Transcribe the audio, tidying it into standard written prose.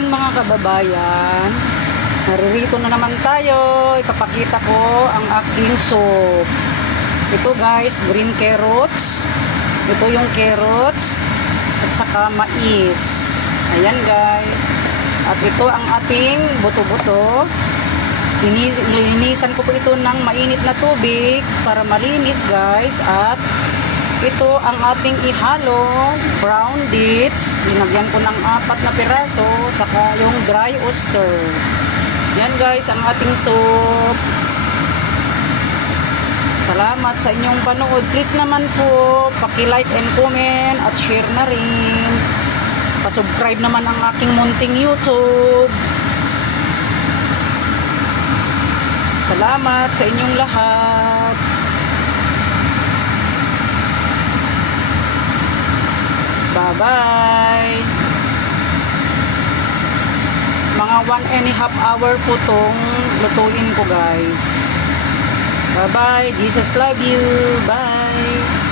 again mga kababayan, naririto na naman tayo. Ipapakita ko ang aking soup. Ito guys, green carrots. Ito yung carrots at saka mais. Ayan guys. At ito ang ating buto-buto. Linisan ko po ito ng mainit na tubig para malinis guys. At ito ang ating ihalo, brown dates. Linagyan ko ng 4 na piraso, saka yung dry oyster. Yan guys, ang ating soup. Salamat sa inyong panood. Please naman po, paki-like and comment at share na rin. Pa-subscribe naman ang aking munting YouTube. Salamat sa inyong lahat. Bye-bye. Mga 1.5 hour po tong lutuin ko guys. Bye-bye. Jesus love you. Bye.